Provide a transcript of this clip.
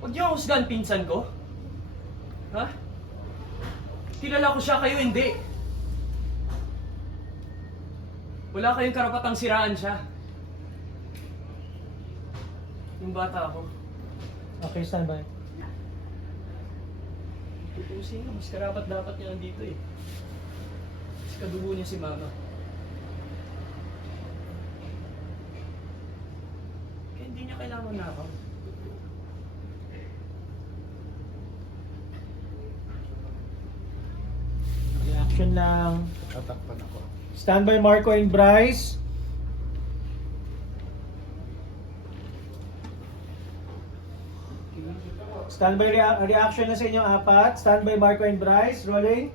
Huwag niyo husgahan pinsan ko. Ha? Kilala ko siya, kayo hindi. Wala kayong karapatang siraan siya. Yung bata ako. Okay, standby. Tutusin nga, mas karapat dapat niya nandito eh. Mas kadugo niya si mama. Kaya hindi niya kailangan nakaw. Reaction lang. Tatakpan ako. Standby Marco and Bryce. Standby reaction na sa inyo apat. Standby Marco and Bryce. Rolling.